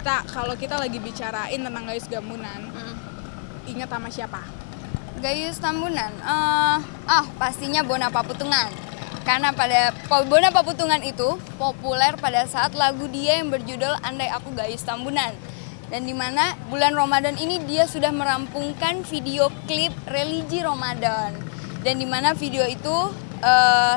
Kalau kita lagi bicarain tentang Gayus Tambunan, ingat sama siapa? Gayus Tambunan, pastinya Bona Paputungan. Karena Bona Paputungan itu populer pada saat lagu dia yang berjudul Andai Aku Gayus Tambunan. Dan dimana bulan Ramadan ini dia sudah merampungkan video klip religi Ramadan. Dan dimana video itu,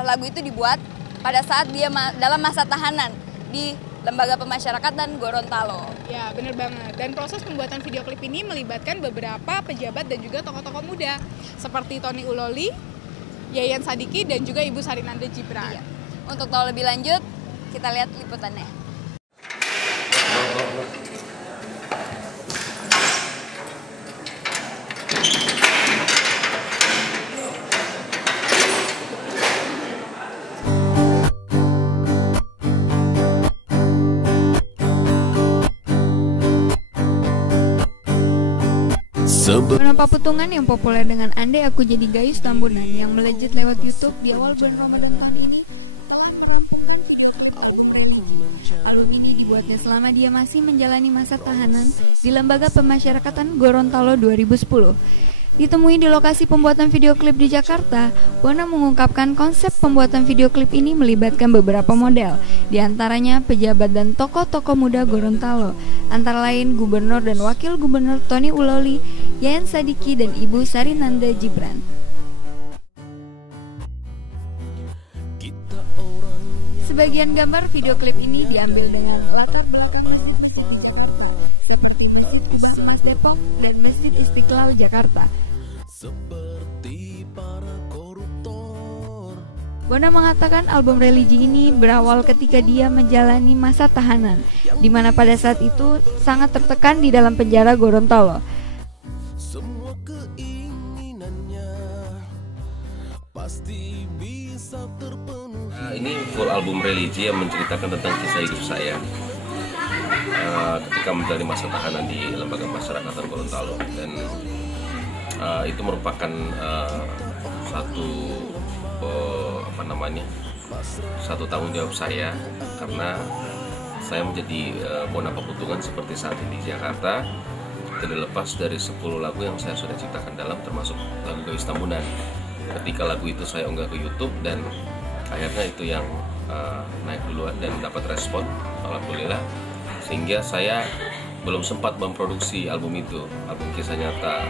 lagu itu dibuat pada saat dia dalam masa tahanan di Lembaga Pemasyarakatan Gorontalo. Ya, bener banget. Dan proses pembuatan video klip ini melibatkan beberapa pejabat dan juga tokoh-tokoh muda seperti Tony Uloli, Yayan Sadiki, dan juga Ibu Sarinanda Jibran. Iya. Untuk tahu lebih lanjut, kita lihat liputannya. Bona Paputungan yang populer dengan Andai Aku Jadi Gayus Tambunan yang melejit lewat YouTube di awal bulan Ramadan tahun ini telah merampungkan album religi. Album ini dibuatnya selama dia masih menjalani masa tahanan di Lembaga Pemasyarakatan Gorontalo 2010. Ditemui di lokasi pembuatan video klip di Jakarta, Bona mengungkapkan konsep pembuatan video klip ini melibatkan beberapa model, diantaranya pejabat dan tokoh-tokoh muda Gorontalo, antara lain Gubernur dan Wakil Gubernur Tony Uloli, Yayan Sadiki, dan Ibu Sarinanda Jibran. Sebagian gambar video klip ini diambil dengan latar belakang masjid-masjid seperti Masjid Kubah Mas Depok dan Masjid Istiqlal Jakarta. Bona mengatakan album religi ini berawal ketika dia menjalani masa tahanan, di mana pada saat itu sangat tertekan di dalam penjara Gorontalo. Ini full album religi yang menceritakan tentang kisah hidup saya ketika menjalani masa tahanan di Lembaga Pemasyarakatan Gorontalo, dan itu merupakan satu tanggung jawab saya, karena saya menjadi Bona Paputungan seperti saat ini di Jakarta tidak lepas dari 10 lagu yang saya sudah ciptakan dalam, termasuk lagu Gayus Tambunan. Ketika lagu itu saya unggah ke YouTube dan akhirnya itu yang naik duluan dan dapat respon, alhamdulillah, sehingga saya belum sempat memproduksi album itu, album kisah nyata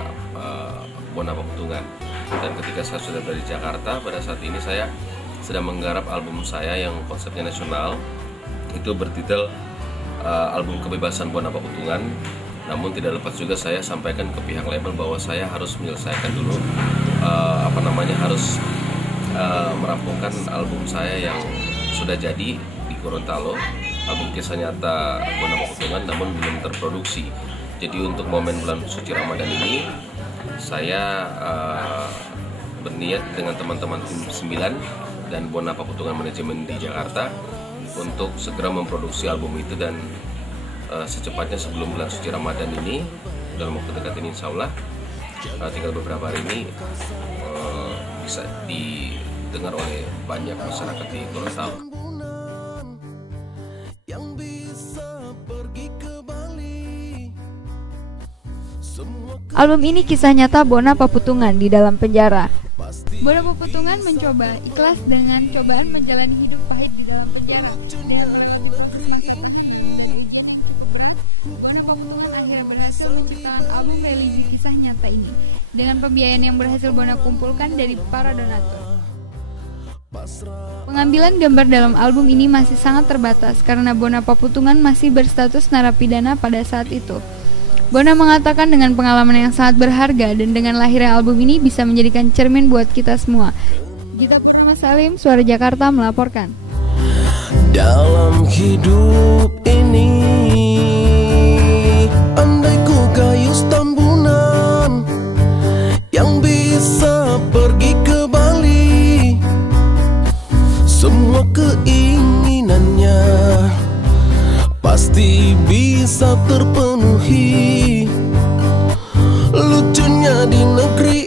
Bona Paputungan. Dan ketika saya sudah berada di Jakarta, pada saat ini saya sedang menggarap album saya yang konsepnya nasional, itu bertitel album Kebebasan Bona Paputungan. Namun tidak lepas juga saya sampaikan ke pihak label bahwa saya harus menyelesaikan dulu harus merampungkan album saya yang sudah jadi di Gorontalo, album kisah nyata Bona Paputungan, namun belum terproduksi. Jadi untuk momen bulan suci Ramadan ini saya berniat dengan teman-teman tim 9 dan Bona Paputungan Manajemen di Jakarta untuk segera memproduksi album itu, dan secepatnya sebelum bulan suci Ramadan ini, dalam waktu dekat ini insya Allah, tinggal beberapa hari ini bisa didengar oleh banyak masyarakat di Gorontalo. Album ini kisah nyata Bona Paputungan di dalam penjara. Bona Paputungan mencoba ikhlas dengan cobaan menjalani hidup pahit di dalam penjara. Bona Paputungan akhirnya berhasil menciptakan album religi kisah nyata ini dengan pembiayaan yang berhasil Bona kumpulkan dari para donatur. Pengambilan gambar dalam album ini masih sangat terbatas karena Bona Paputungan masih berstatus narapidana pada saat itu. Bona mengatakan dengan pengalaman yang sangat berharga dan dengan lahirnya album ini bisa menjadikan cermin buat kita semua. Gita Purnama Salim, Suara Jakarta melaporkan. Dalam hidup ini, andai ku Gayus Tambunan yang bisa pergi ke Bali, semua keinginannya pasti bisa terpenuhi. Lucunya di negeri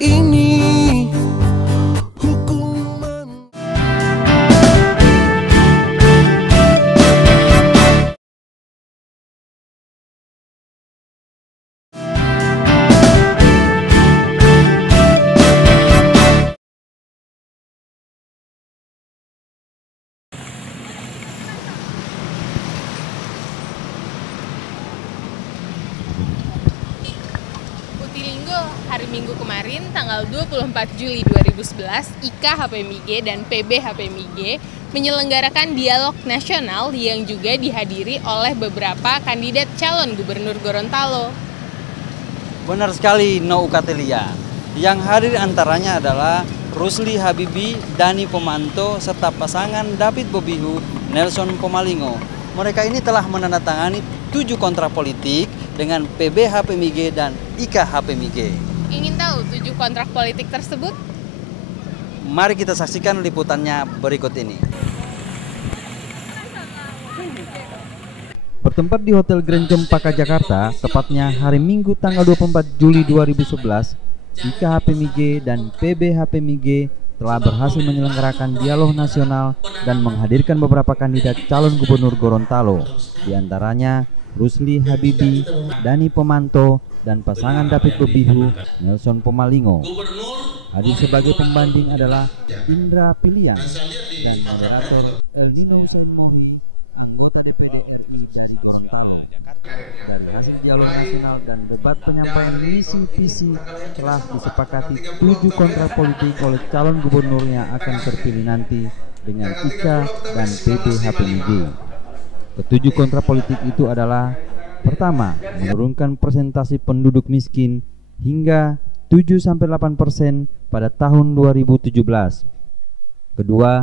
hari Minggu kemarin tanggal 24 Juli 2011, IKA HPMIG dan PB HPMIG menyelenggarakan dialog nasional yang juga dihadiri oleh beberapa kandidat calon gubernur Gorontalo. Benar sekali, No Ukatelia. Yang hadir antaranya adalah Rusli Habibi, Dani Pomanto, serta pasangan David Bobihu, Nelson Pomalingo. Mereka ini telah menandatangani 7 kontrak politik dengan PB HPMIG dan IKA HPMIG. Ingin tahu 7 kontrak politik tersebut? Mari kita saksikan liputannya berikut ini. Bertempat di Hotel Grand Cempaka Jakarta, tepatnya hari Minggu tanggal 24 Juli 2011, IKA HPMIG dan PB HPMIG telah berhasil menyelenggarakan dialog nasional dan menghadirkan beberapa kandidat calon gubernur Gorontalo, di antaranya Rusli Habibi, Dani Pomanto, dan pasangan David Bobihu, Nelson Pomalingo. Hadir sebagai pembanding adalah Indra Piliang dan moderator El Nino Hussein Mohi, anggota DPD. Dari hasil dialog nasional dan debat penyampaian misi visi telah disepakati 7 kontrak politik oleh calon gubernur yang akan terpilih nanti dengan IKA dan PB HPMIG. Ketujuh kontrak politik itu adalah: pertama, menurunkan persentase penduduk miskin hingga 7-8% pada tahun 2017. Kedua,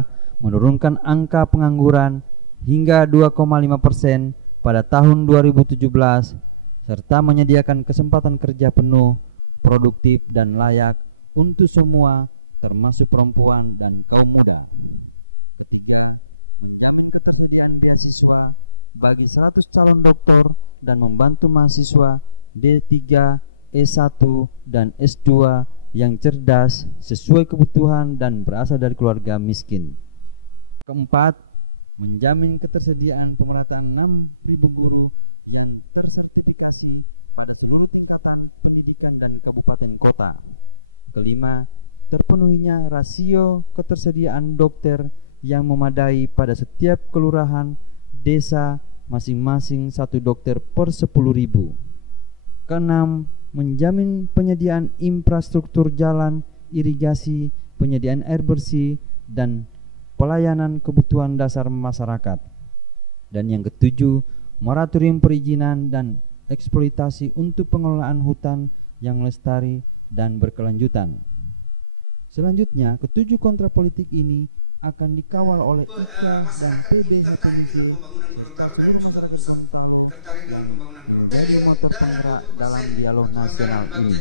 menurunkan angka pengangguran hingga 2,5% pada tahun 2017, serta menyediakan kesempatan kerja penuh, produktif, dan layak untuk semua, termasuk perempuan dan kaum muda. Ketiga, menjamin ketersediaan beasiswa bagi 100 calon doktor dan membantu mahasiswa D3, S1, dan S2 yang cerdas sesuai kebutuhan dan berasal dari keluarga miskin. Keempat, menjamin ketersediaan pemerataan 6.000 guru yang tersertifikasi pada semua tingkatan pendidikan dan kabupaten kota. Kelima, terpenuhinya rasio ketersediaan dokter yang memadai pada setiap kelurahan, desa, masing-masing 1 dokter per 10.000. Keenam, menjamin penyediaan infrastruktur jalan, irigasi, penyediaan air bersih, dan pelayanan kebutuhan dasar masyarakat. Dan yang ketujuh, moratorium perizinan dan eksploitasi untuk pengelolaan hutan yang lestari dan berkelanjutan. Selanjutnya, ketujuh kontrak politik ini akan dikawal oleh IKA dan PB HPMIG menjadi motor penggerak dalam dialog nasional ini.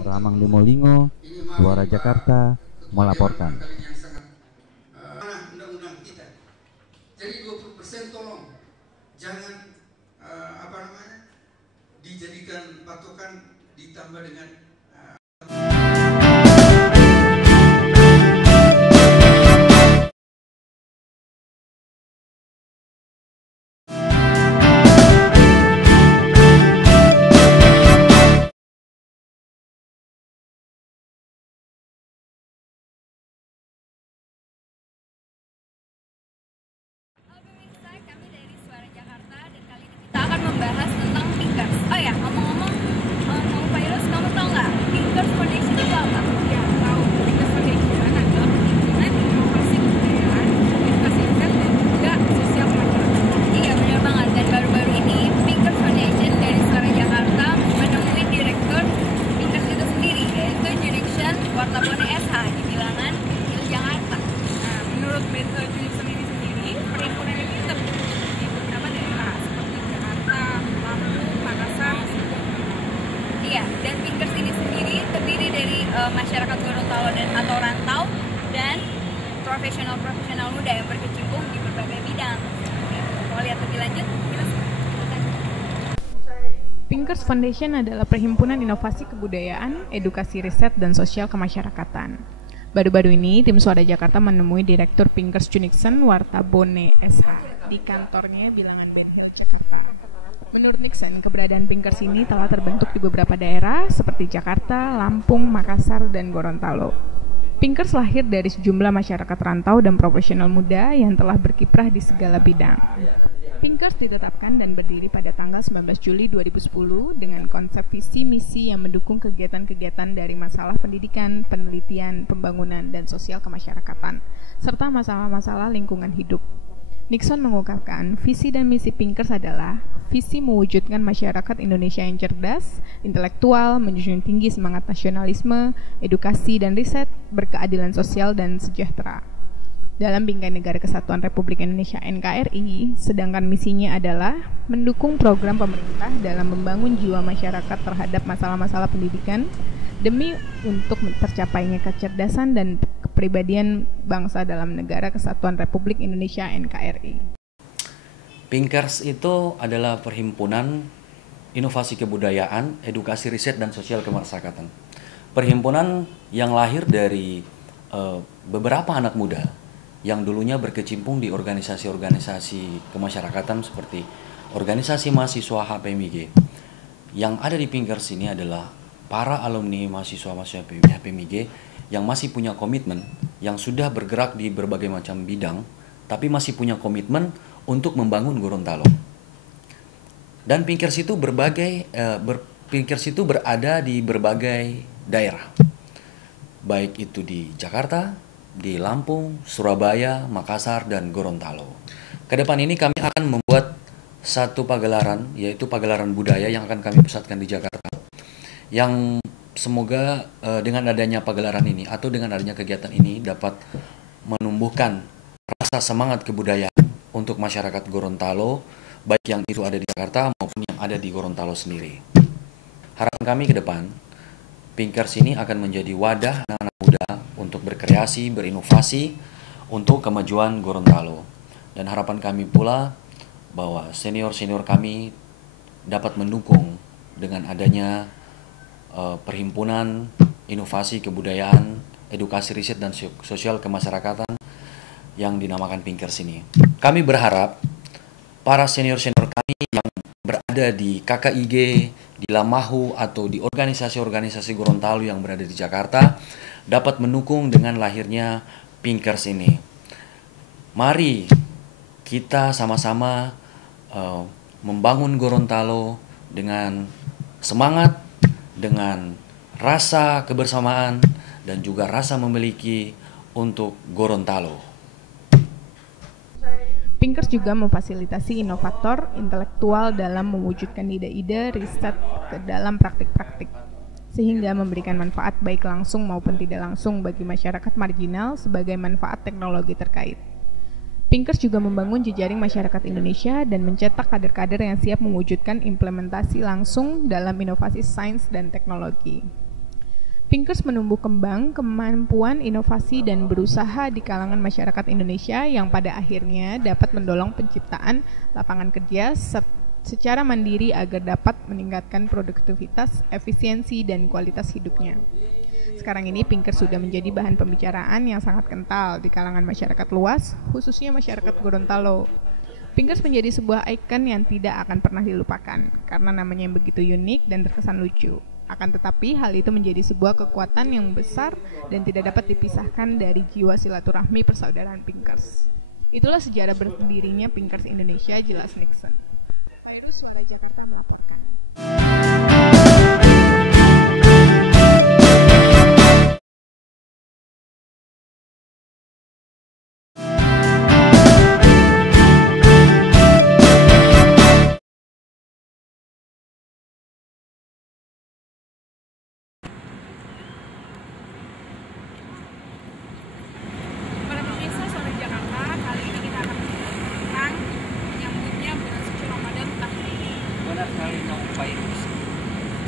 Ramang Demolingo, Suara Jakarta, melaporkan. Jadi 20% tolong jangan dijadikan patokan ditambah dengan kita akan membahas tentang Pinkers. Oh ya, ngomong-ngomong, Mang Virus, kamu tahu nggak Pinkers Foundation itu apa? Ya, tahu. Pinkers Foundation adalah perhimpunan inovasi kebudayaan, edukasi riset, dan juga sosial kemasyarakatan. Iya, benar banget. Dan baru-baru ini Pinkers Foundation dari Suara Jakarta menemui direktur Pinkers itu sendiri, yaitu Juniction Wartabone SH di Bilangan, Jakarta. Nah, menurut Juniction ini sendiri, perhimpunan ini terdiri di beberapa daerah seperti Jakarta, Lampung, Makassar, Iya, dan Pinkers ini sendiri terdiri dari masyarakat Gorontalo dan atau rantau dan profesional-profesional muda yang berkecimpung di berbagai bidang. Mau lihat lebih lanjut? Kita Pinkers Foundation adalah perhimpunan inovasi kebudayaan, edukasi riset, dan sosial kemasyarakatan. Baru-baru ini, tim Suara Jakarta menemui Direktur Pinkers Juniction Wartabone SH di kantornya Bilangan Ben Hill. Menurut Nixon, keberadaan Pinkers ini telah terbentuk di beberapa daerah seperti Jakarta, Lampung, Makassar, dan Gorontalo. Pinkers lahir dari sejumlah masyarakat rantau dan profesional muda yang telah berkiprah di segala bidang. Pinkers ditetapkan dan berdiri pada tanggal 19 Juli 2010 dengan konsep visi misi yang mendukung kegiatan-kegiatan dari masalah pendidikan, penelitian, pembangunan, dan sosial kemasyarakatan, serta masalah-masalah lingkungan hidup. Nixon mengungkapkan, visi dan misi Pinkers adalah visi mewujudkan masyarakat Indonesia yang cerdas, intelektual, menjunjung tinggi semangat nasionalisme, edukasi dan riset, berkeadilan sosial dan sejahtera. Dalam Bingkai Negara Kesatuan Republik Indonesia NKRI, sedangkan misinya adalah mendukung program pemerintah dalam membangun jiwa masyarakat terhadap masalah-masalah pendidikan demi untuk tercapainya kecerdasan dan kepribadian bangsa dalam Negara Kesatuan Republik Indonesia NKRI. Pinkers itu adalah perhimpunan inovasi kebudayaan, edukasi riset dan sosial kemasyarakatan. Perhimpunan yang lahir dari beberapa anak muda yang dulunya berkecimpung di organisasi-organisasi kemasyarakatan seperti organisasi mahasiswa HPMIG. Yang ada di Pinkers ini adalah para alumni mahasiswa HPMIG yang masih punya komitmen, yang sudah bergerak di berbagai macam bidang, tapi masih punya komitmen untuk membangun Gorontalo. Dan Pinkers itu berada di berbagai daerah, baik itu di Jakarta, di Lampung, Surabaya, Makassar, dan Gorontalo. Kedepan ini kami akan membuat satu pagelaran, yaitu pagelaran budaya yang akan kami pusatkan di Jakarta. Yang semoga dengan adanya pagelaran ini atau dengan adanya kegiatan ini dapat menumbuhkan rasa semangat kebudayaan untuk masyarakat Gorontalo, baik yang itu ada di Jakarta maupun yang ada di Gorontalo sendiri. Harapan kami ke depan, Pinkers ini akan menjadi wadah anak-anak muda untuk berkreasi, berinovasi untuk kemajuan Gorontalo. Dan harapan kami pula bahwa senior-senior kami dapat mendukung dengan adanya perhimpunan inovasi kebudayaan, edukasi riset dan sosial kemasyarakatan yang dinamakan Pinkers ini. Kami berharap para senior-senior kami yang berada di KKIG, di Lamahu, atau di organisasi-organisasi Gorontalo yang berada di Jakarta dapat mendukung dengan lahirnya Pinkers ini. Mari kita sama-sama membangun Gorontalo dengan semangat, dengan rasa kebersamaan, dan juga rasa memiliki untuk Gorontalo. Pinkers juga memfasilitasi inovator intelektual dalam mewujudkan ide-ide riset ke dalam praktik-praktik, sehingga memberikan manfaat baik langsung maupun tidak langsung bagi masyarakat marginal sebagai manfaat teknologi terkait. Pinkers juga membangun jejaring masyarakat Indonesia dan mencetak kader-kader yang siap mewujudkan implementasi langsung dalam inovasi sains dan teknologi. Pinkers menumbuh kembang kemampuan inovasi dan berusaha di kalangan masyarakat Indonesia yang pada akhirnya dapat mendorong penciptaan lapangan kerja secara mandiri agar dapat meningkatkan produktivitas, efisiensi, dan kualitas hidupnya. Sekarang ini Pinkers sudah menjadi bahan pembicaraan yang sangat kental di kalangan masyarakat luas, khususnya masyarakat Gorontalo. Pinkers menjadi sebuah ikon yang tidak akan pernah dilupakan karena namanya yang begitu unik dan terkesan lucu. Akan tetapi hal itu menjadi sebuah kekuatan yang besar dan tidak dapat dipisahkan dari jiwa silaturahmi persaudaraan Pinkers. Itulah sejarah berdirinya Pinkers Indonesia, jelas Nixon. Virus Suara Jakarta melaporkan.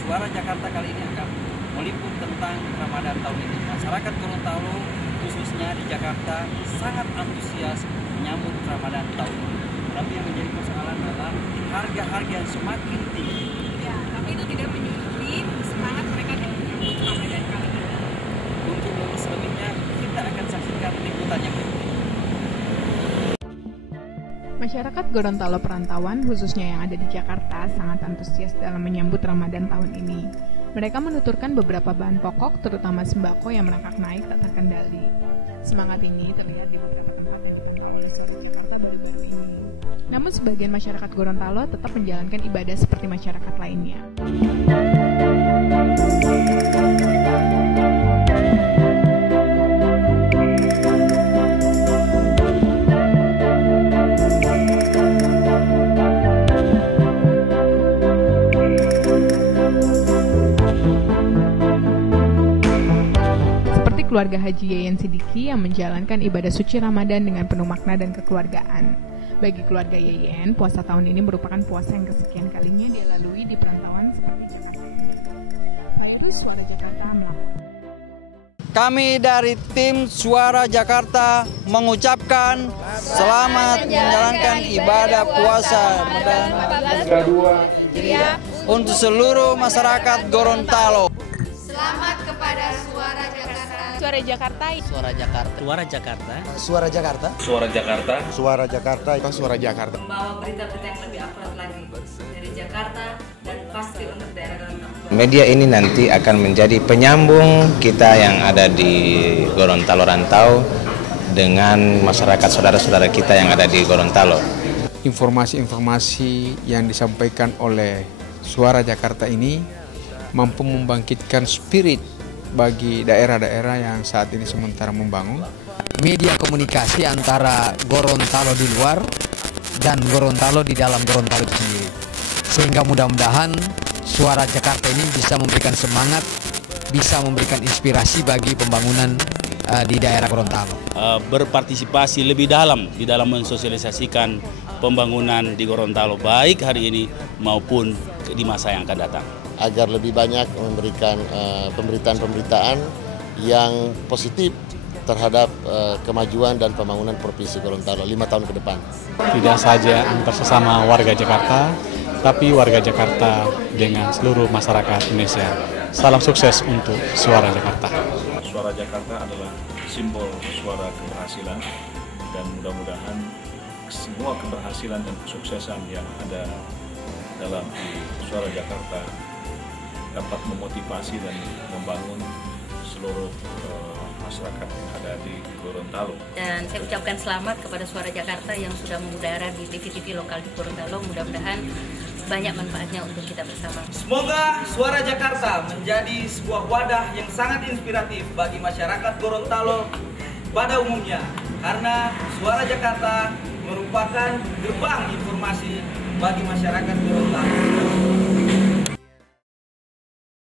Suara Jakarta kali ini akan meliput tentang Ramadan tahun ini. Masyarakat Gorontalo, khususnya di Jakarta, sangat antusias menyambut Ramadan tahun ini. Tapi yang menjadi persoalan adalah harga-harga yang semakin tinggi. Ya, tapi itu tidak menyurutkan semangat mereka dalam menyambut Ramadan kali ini. Untuk selebihnya, kita akan saksikan liputannya berikut. Masyarakat Gorontalo perantauan, khususnya yang ada di Jakarta, sangat antusias dalam menyambut Ramadan tahun ini. Mereka menuturkan beberapa bahan pokok, terutama sembako yang merangkak naik tak terkendali. Semangat ini terlihat di beberapa tempat yang di Jakarta baru-baru ini. Namun sebagian masyarakat Gorontalo tetap menjalankan ibadah seperti masyarakat lainnya. Keluarga Haji Yayan Sidiki yang menjalankan ibadah suci Ramadan dengan penuh makna dan kekeluargaan. Bagi keluarga Yayan, puasa tahun ini merupakan puasa yang kesekian kalinya dia lalui di perantauan seperti Jakarta. Virus Suara Jakarta melapor. Kami dari tim Suara Jakarta mengucapkan selamat menjalankan ibadah puasa Ramadan untuk seluruh masyarakat Gorontalo. Selamat kepada Suara Jakarta. Suara Jakarta. Suara Jakarta. Suara Jakarta. Suara Jakarta. Suara Jakarta. Suara Jakarta. Suara Jakarta. Membawa berita-berita yang lebih akurat lagi dari Jakarta dan pasti untuk daerah Gorontalo. Media ini nanti akan menjadi penyambung kita yang ada di Gorontalo Rantau dengan masyarakat saudara-saudara kita yang ada di Gorontalo. Informasi-informasi yang disampaikan oleh Suara Jakarta ini mampu membangkitkan spirit bagi daerah-daerah yang saat ini sementara membangun. Media komunikasi antara Gorontalo di luar dan Gorontalo di dalam Gorontalo itu sendiri. Sehingga mudah-mudahan Suara Jakarta ini bisa memberikan semangat, bisa memberikan inspirasi bagi pembangunan di daerah Gorontalo. Berpartisipasi lebih dalam di dalam mensosialisasikan pembangunan di Gorontalo baik hari ini maupun di masa yang akan datang. Agar lebih banyak memberikan pemberitaan-pemberitaan yang positif terhadap kemajuan dan pembangunan Provinsi Gorontalo 5 tahun ke depan. Tidak saja antar sesama warga Jakarta, tapi warga Jakarta dengan seluruh masyarakat Indonesia. Salam sukses untuk Suara Jakarta. Suara Jakarta adalah simbol suara keberhasilan dan mudah-mudahan semua keberhasilan dan kesuksesan yang ada dalam Suara Jakarta dapat memotivasi dan membangun seluruh masyarakat yang ada di Gorontalo. Dan saya ucapkan selamat kepada Suara Jakarta yang sudah mengudara di TV-TV lokal di Gorontalo. Mudah-mudahan banyak manfaatnya untuk kita bersama. Semoga Suara Jakarta menjadi sebuah wadah yang sangat inspiratif bagi masyarakat Gorontalo pada umumnya. Karena Suara Jakarta merupakan gerbang informasi bagi masyarakat Gorontalo.